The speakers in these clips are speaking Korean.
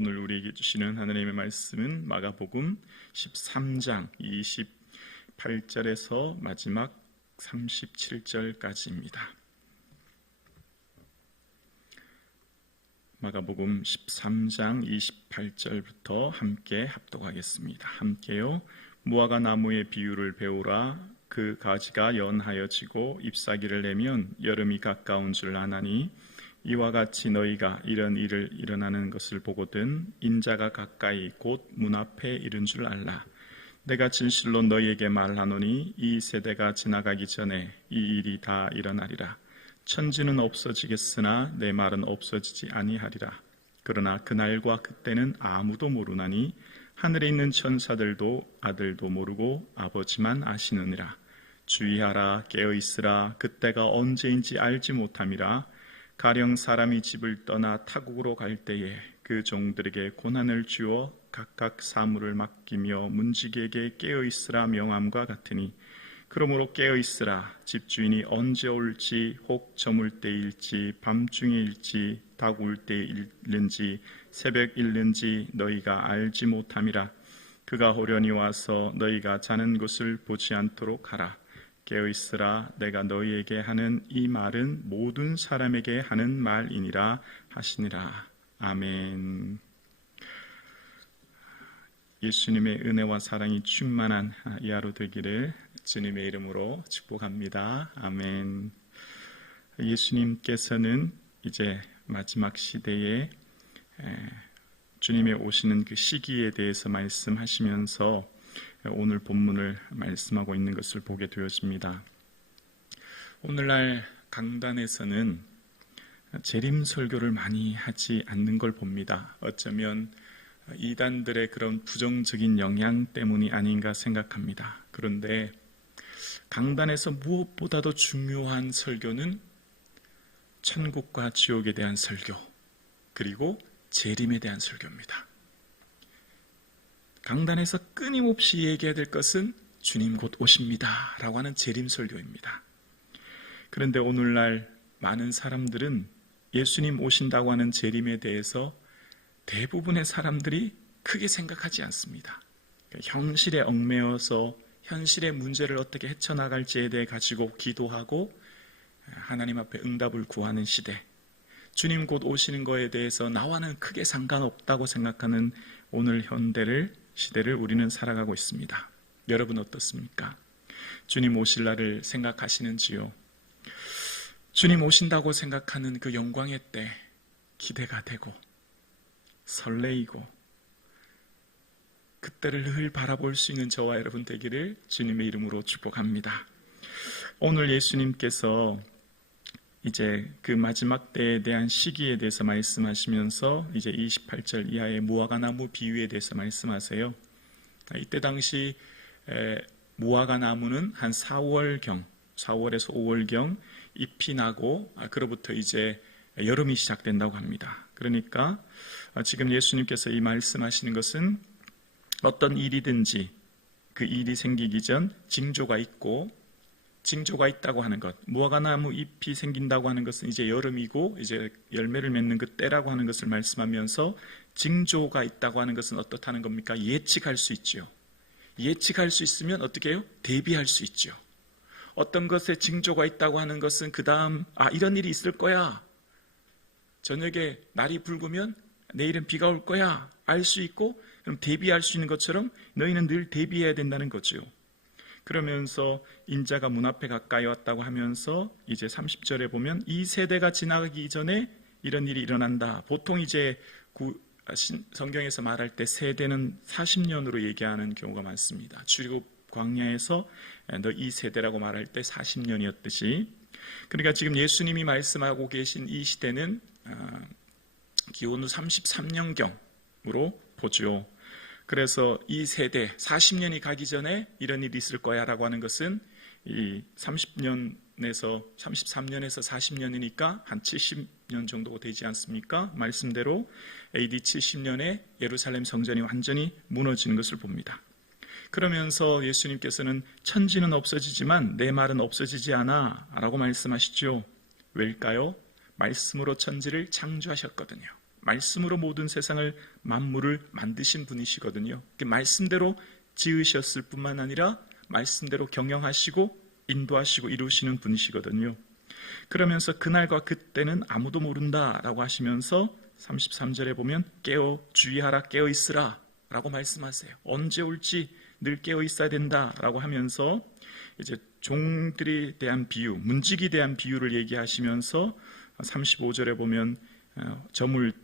오늘 우리에게 주시는 하나님의 말씀은 마가복음 13장 28절에서 마지막 37절까지입니다. 마가복음 13장 28절부터 함께 합독하겠습니다. 함께요. 무화과 나무의 비유를 배우라. 그 가지가 연하여 지고 잎사귀를 내면 여름이 가까운 줄 아나니 이와 같이 너희가 이런 일을 일어나는 것을 보거든 인자가 가까이 곧 문 앞에 이른 줄 알라. 내가 진실로 너희에게 말하노니 이 세대가 지나가기 전에 이 일이 다 일어나리라. 천지는 없어지겠으나 내 말은 없어지지 아니하리라. 그러나 그날과 그때는 아무도 모르나니 하늘에 있는 천사들도 아들도 모르고 아버지만 아시느니라. 주의하라, 깨어있으라. 그때가 언제인지 알지 못함이라. 가령 사람이 집을 떠나 타국으로 갈 때에 그 종들에게 고난을 주어 각각 사물을 맡기며 문지기에게 깨어있으라 명함과 같으니 그러므로 깨어있으라. 집주인이 언제 올지 혹 저물 때일지 밤중에일지 닭 울 때일는지 새벽 일는지 너희가 알지 못함이라. 그가 호련히 와서 너희가 자는 곳을 보지 않도록 하라. 깨어있으라. 내가 너희에게 하는 이 말은 모든 사람에게 하는 말이니라 하시니라. 아멘. 예수님의 은혜와 사랑이 충만한 이 하루 되기를 주님의 이름으로 축복합니다. 아멘. 예수님께서는 이제 마지막 시대에 주님의 오시는 그 시기에 대해서 말씀하시면서 오늘 본문을 말씀하고 있는 것을 보게 되어집니다. 오늘날 강단에서는 재림 설교를 많이 하지 않는 걸 봅니다. 어쩌면 이단들의 그런 부정적인 영향 때문이 아닌가 생각합니다. 그런데 강단에서 무엇보다도 중요한 설교는 천국과 지옥에 대한 설교, 그리고 재림에 대한 설교입니다. 강단에서 끊임없이 얘기해야 될 것은 주님 곧 오십니다 라고 하는 재림 설교입니다. 그런데 오늘날 많은 사람들은 예수님 오신다고 하는 재림에 대해서 대부분의 사람들이 크게 생각하지 않습니다. 현실에 얽매여서 현실의 문제를 어떻게 헤쳐나갈지에 대해 가지고 기도하고 하나님 앞에 응답을 구하는 시대, 주님 곧 오시는 거에 대해서 나와는 크게 상관없다고 생각하는 오늘 시대를 우리는 살아가고 있습니다. 여러분 어떻습니까? 주님 오실 날을 생각하시는지요? 주님 오신다고 생각하는 그 영광의 때 기대가 되고 설레이고 그때를 늘 바라볼 수 있는 저와 여러분 되기를 주님의 이름으로 축복합니다. 오늘 예수님께서 이제 그 마지막 때에 대한 시기에 대해서 말씀하시면서 이제 28절 이하의 무화과 나무 비유에 대해서 말씀하세요. 이때 당시 무화과 나무는 한 4월에서 5월경 잎이 나고 그로부터 이제 여름이 시작된다고 합니다. 그러니까 지금 예수님께서 이 말씀하시는 것은 어떤 일이든지 그 일이 생기기 전 징조가 있다고 하는 것, 무화과나무 잎이 생긴다고 하는 것은 이제 여름이고 이제 열매를 맺는 그 때라고 하는 것을 말씀하면서 징조가 있다고 하는 것은 어떻다는 겁니까? 예측할 수 있죠. 예측할 수 있으면 어떻게 해요? 대비할 수 있죠. 어떤 것에 징조가 있다고 하는 것은 그 다음 이런 일이 있을 거야. 저녁에 날이 붉으면 내일은 비가 올 거야. 알 수 있고 그럼 대비할 수 있는 것처럼 너희는 늘 대비해야 된다는 거죠. 그러면서 인자가 문 앞에 가까이 왔다고 하면서 이제 30절에 보면 이 세대가 지나가기 전에 이런 일이 일어난다. 보통 이제 성경에서 말할 때 세대는 40년으로 얘기하는 경우가 많습니다. 출애굽 광야에서 너 이 세대라고 말할 때 40년이었듯이, 그러니까 지금 예수님이 말씀하고 계신 이 시대는 기원후 33년경으로 보죠. 그래서 이 세대 40년이 가기 전에 이런 일이 있을 거야 라고 하는 것은 이 33년에서 40년이니까 한 70년 정도가 되지 않습니까? 말씀대로 AD 70년에 예루살렘 성전이 완전히 무너지는 것을 봅니다. 그러면서 예수님께서는 천지는 없어지지만 내 말은 없어지지 않아 라고 말씀하시죠. 왜일까요? 말씀으로 천지를 창조하셨거든요. 말씀으로 모든 세상을 만물을 만드신 분이시거든요. 그 말씀대로 지으셨을 뿐만 아니라 말씀대로 경영하시고 인도하시고 이루시는 분이시거든요. 그러면서 그날과 그때는 아무도 모른다라고 하시면서 33절에 보면 깨어 주의하라 깨어 있으라 라고 말씀하세요. 언제 올지 늘 깨어 있어야 된다라고 하면서 이제 종들에 대한 비유, 문지기에 대한 비유를 얘기하시면서 35절에 보면 저물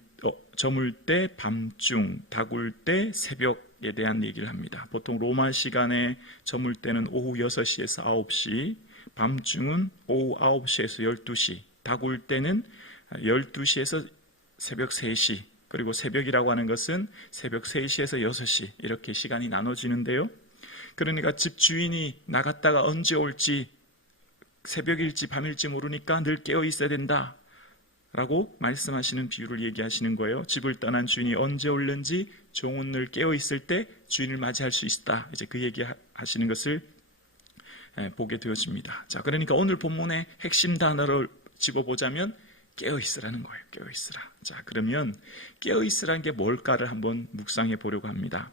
때 밤중, 다굴 때 새벽에 대한 얘기를 합니다. 보통 로마 시간에 저물 때는 오후 6시에서 9시, 밤중은 오후 9시에서 12시, 다굴 때는 12시에서 새벽 3시, 그리고 새벽이라고 하는 것은 새벽 3시에서 6시 이렇게 시간이 나눠지는데요. 그러니까 집 주인이 나갔다가 언제 올지 새벽일지 밤일지 모르니까 늘 깨어 있어야 된다 라고 말씀하시는 비유를 얘기하시는 거예요. 집을 떠난 주인이 언제 올는지 종은 늘 깨어 있을 때 주인을 맞이할 수 있다. 이제 그 얘기 하시는 것을 보게 되어집니다. 자, 그러니까 오늘 본문의 핵심 단어를 집어보자면 깨어 있으라는 거예요. 깨어 있으라. 자, 그러면 깨어 있으라는 게 뭘까를 한번 묵상해 보려고 합니다.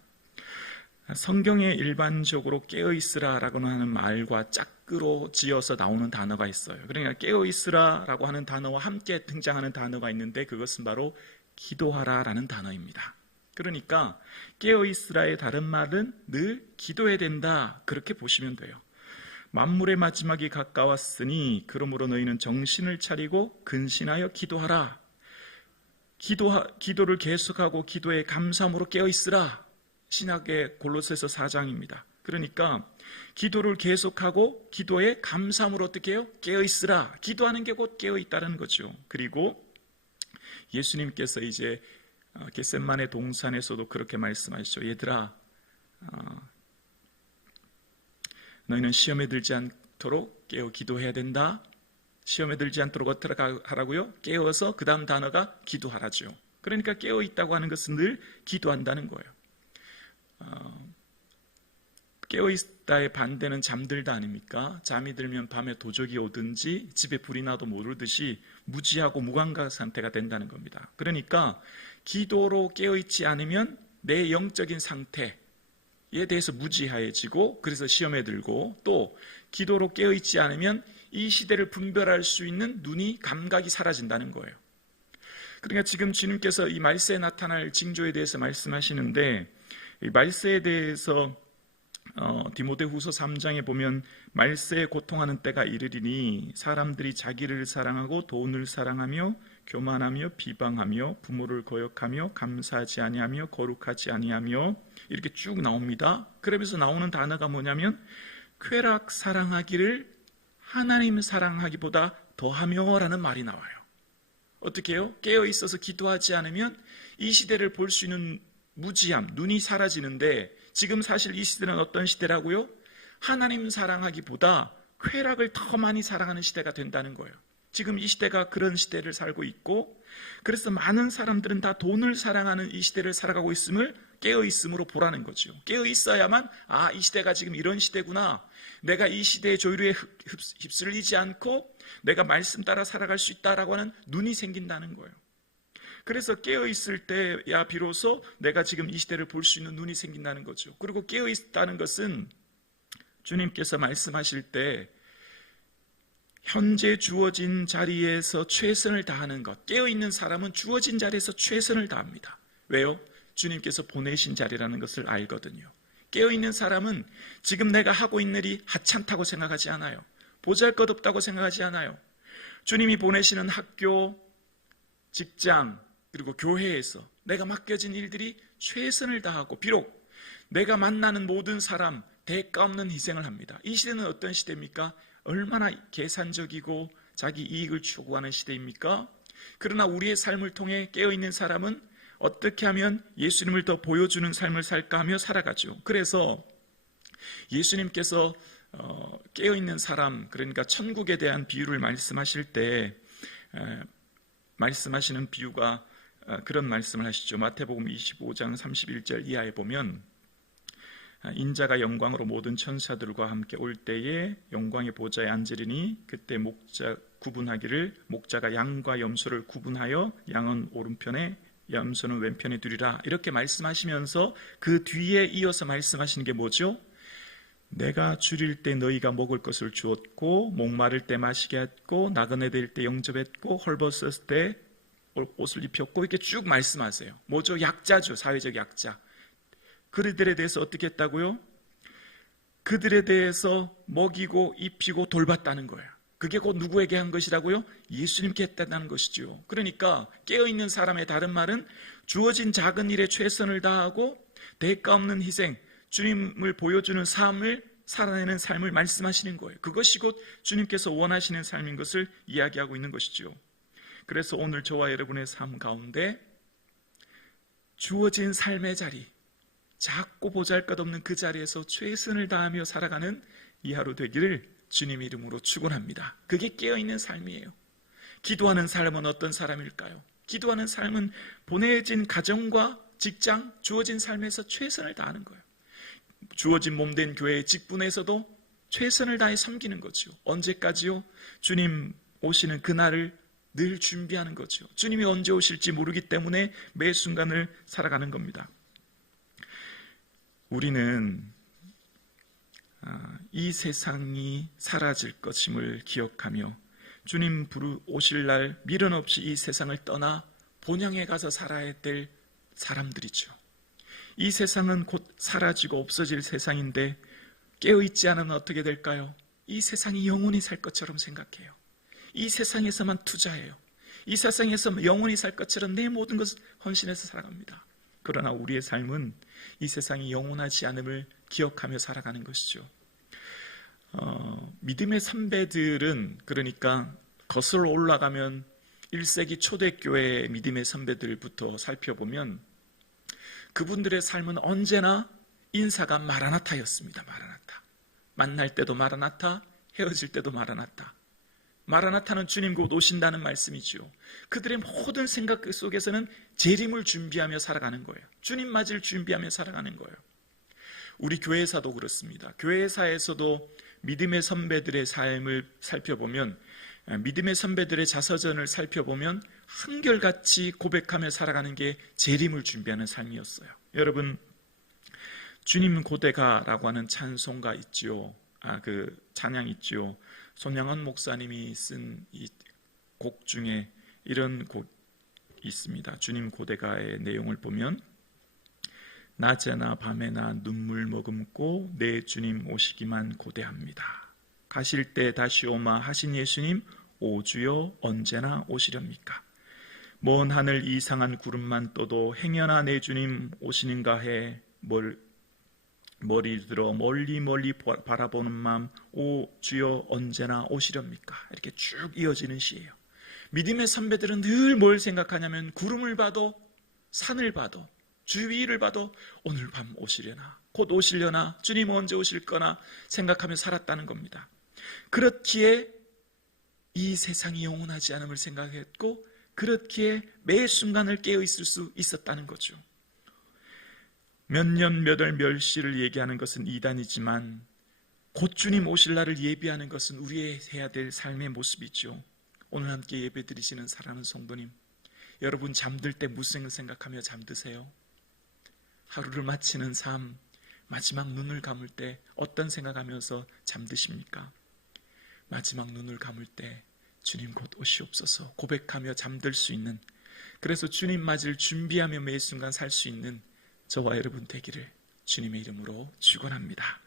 성경에 일반적으로 깨어 있으라라고 하는 말과 짝으로 지어서 나오는 단어가 있어요. 그러니까 깨어 있으라라고 하는 단어와 함께 등장하는 단어가 있는데 그것은 바로 기도하라라는 단어입니다. 그러니까 깨어 있으라의 다른 말은 늘 기도해야 된다. 그렇게 보시면 돼요. 만물의 마지막이 가까웠으니 그러므로 너희는 정신을 차리고 근신하여 기도하라. 기도를 계속하고 기도에 감사함으로 깨어 있으라. 신약의 골로새서 4장입니다. 그러니까 기도를 계속하고 기도에 감사함으로 어떻게 해요? 깨어 있으라. 기도하는 게 곧 깨어 있다는 거죠. 그리고 예수님께서 이제 겟세마네 동산에서도 그렇게 말씀하시죠. 얘들아, 너희는 시험에 들지 않도록 깨어 기도해야 된다. 시험에 들지 않도록 어떻게 하라고요? 깨어서 그 다음 단어가 기도하라죠. 그러니까 깨어 있다고 하는 것은 늘 기도한다는 거예요. 깨어있다의 반대는 잠들다 아닙니까? 잠이 들면 밤에 도적이 오든지 집에 불이 나도 모르듯이 무지하고 무감각 상태가 된다는 겁니다. 그러니까 기도로 깨어있지 않으면 내 영적인 상태에 대해서 무지해지고 그래서 시험에 들고 또 기도로 깨어있지 않으면 이 시대를 분별할 수 있는 눈이 감각이 사라진다는 거예요. 그러니까 지금 주님께서 이 말세에 나타날 징조에 대해서 말씀하시는데 이 말세에 대해서 디모데후서 3장에 보면 말세에 고통하는 때가 이르리니 사람들이 자기를 사랑하고 돈을 사랑하며 교만하며 비방하며 부모를 거역하며 감사하지 아니하며 거룩하지 아니하며 이렇게 쭉 나옵니다. 그러면서 나오는 단어가 뭐냐면 쾌락 사랑하기를 하나님 사랑하기보다 더하며 라는 말이 나와요. 어떻게 해요? 깨어 있어서 기도하지 않으면 이 시대를 볼 수 있는 무지함, 눈이 사라지는데 지금 사실 이 시대는 어떤 시대라고요? 하나님 사랑하기보다 쾌락을 더 많이 사랑하는 시대가 된다는 거예요. 지금 이 시대가 그런 시대를 살고 있고 그래서 많은 사람들은 다 돈을 사랑하는 이 시대를 살아가고 있음을 깨어있음으로 보라는 거죠. 깨어있어야만 이 시대가 지금 이런 시대구나. 내가 이 시대의 조류에 휩쓸리지 않고 내가 말씀 따라 살아갈 수 있다라고 하는 눈이 생긴다는 거예요. 그래서 깨어있을 때야 비로소 내가 지금 이 시대를 볼 수 있는 눈이 생긴다는 거죠. 그리고 깨어있다는 것은 주님께서 말씀하실 때 현재 주어진 자리에서 최선을 다하는 것. 깨어있는 사람은 주어진 자리에서 최선을 다합니다. 왜요? 주님께서 보내신 자리라는 것을 알거든요. 깨어있는 사람은 지금 내가 하고 있는 일이 하찮다고 생각하지 않아요. 보잘것없다고 생각하지 않아요. 주님이 보내시는 학교, 직장, 그리고 교회에서 내가 맡겨진 일들이 최선을 다하고 비록 내가 만나는 모든 사람 대가 없는 희생을 합니다. 이 시대는 어떤 시대입니까? 얼마나 계산적이고 자기 이익을 추구하는 시대입니까? 그러나 우리의 삶을 통해 깨어있는 사람은 어떻게 하면 예수님을 더 보여주는 삶을 살까 하며 살아가죠. 그래서 예수님께서 깨어있는 사람, 그러니까 천국에 대한 비유를 말씀하실 때 말씀하시는 비유가 그런 말씀을 하시죠. 마태복음 25장 31절 이하에 보면 인자가 영광으로 모든 천사들과 함께 올 때에 영광의 보좌에 앉으리니 그때 목자가 양과 염소를 구분하여 양은 오른편에 염소는 왼편에 두리라 이렇게 말씀하시면서 그 뒤에 이어서 말씀하시는 게 뭐죠? 내가 줄일 때 너희가 먹을 것을 주었고 목마를 때 마시게 했고 나그네 될 때 영접했고 헐벗었을 때 옷을 입혔고 이렇게 쭉 말씀하세요. 뭐죠? 약자죠. 사회적 약자. 그들에 대해서 어떻게 했다고요? 그들에 대해서 먹이고 입히고 돌봤다는 거예요. 그게 곧 누구에게 한 것이라고요? 예수님께 했다는 것이죠. 그러니까 깨어있는 사람의 다른 말은 주어진 작은 일에 최선을 다하고 대가 없는 희생, 주님을 보여주는 삶을 살아내는 삶을 말씀하시는 거예요. 그것이 곧 주님께서 원하시는 삶인 것을 이야기하고 있는 것이죠. 그래서 오늘 저와 여러분의 삶 가운데 주어진 삶의 자리, 작고 보잘것없는 그 자리에서 최선을 다하며 살아가는 이 하루 되기를 주님의 이름으로 축원합니다. 그게 깨어있는 삶이에요. 기도하는 삶은 어떤 사람일까요? 기도하는 삶은 보내진 가정과 직장, 주어진 삶에서 최선을 다하는 거예요. 주어진 몸된 교회의 직분에서도 최선을 다해 섬기는 거죠. 언제까지요? 주님 오시는 그날을 늘 준비하는 거죠. 주님이 언제 오실지 모르기 때문에 매 순간을 살아가는 겁니다. 우리는 이 세상이 사라질 것임을 기억하며 주님 오실 날 미련 없이 이 세상을 떠나 본향에 가서 살아야 될 사람들이죠. 이 세상은 곧 사라지고 없어질 세상인데 깨어있지 않으면 어떻게 될까요? 이 세상이 영원히 살 것처럼 생각해요. 이 세상에서만 투자해요. 이 세상에서 영원히 살 것처럼 내 모든 것을 헌신해서 살아갑니다. 그러나 우리의 삶은 이 세상이 영원하지 않음을 기억하며 살아가는 것이죠. 믿음의 선배들은 그러니까 거슬러 올라가면 1세기 초대교회의 믿음의 선배들부터 살펴보면 그분들의 삶은 언제나 인사가 마라나타였습니다. 마라나타. 만날 때도 마라나타, 헤어질 때도 마라나타. 마라나타는 주님 곧 오신다는 말씀이죠. 그들의 모든 생각 속에서는 재림을 준비하며 살아가는 거예요. 주님 맞을 준비하며 살아가는 거예요. 우리 교회사도 그렇습니다. 교회사에서도 믿음의 선배들의 삶을 살펴보면, 믿음의 선배들의 자서전을 살펴보면 한결같이 고백하며 살아가는 게 재림을 준비하는 삶이었어요. 여러분, 주님 고대가라고 하는 찬송가 있지요. 그 찬양 있지요. 손양원 목사님이 쓴 이 곡 중에 이런 곡 있습니다. 주님 고대가의 내용을 보면 낮에나 밤에나 눈물 머금고 내 주님 오시기만 고대합니다. 가실 때 다시 오마 하신 예수님 오 주여 언제나 오시렵니까? 먼 하늘 이상한 구름만 떠도 행여나 내 주님 오시는가 해 머리 들어 멀리 바라보는 마음 오 주여 언제나 오시렵니까? 이렇게 쭉 이어지는 시예요. 믿음의 선배들은 늘 뭘 생각하냐면 구름을 봐도 산을 봐도 주위를 봐도 오늘 밤 오시려나 곧 오시려나 주님 언제 오실 거나 생각하며 살았다는 겁니다. 그렇기에 이 세상이 영원하지 않음을 생각했고 그렇기에 매 순간을 깨어 있을 수 있었다는 거죠. 몇 년 몇 월 몇 시를 얘기하는 것은 이단이지만 곧 주님 오실 날을 예비하는 것은 우리의 해야 될 삶의 모습이죠. 오늘 함께 예배 드리시는 사랑하는 성도님, 여러분 잠들 때 무슨 생각하며 잠드세요? 하루를 마치는 삶, 마지막 눈을 감을 때 어떤 생각하면서 잠드십니까? 마지막 눈을 감을 때 주님 곧 오시옵소서 고백하며 잠들 수 있는, 그래서 주님 맞을 준비하며 매 순간 살 수 있는 저와 여러분 되기를 주님의 이름으로 축원합니다.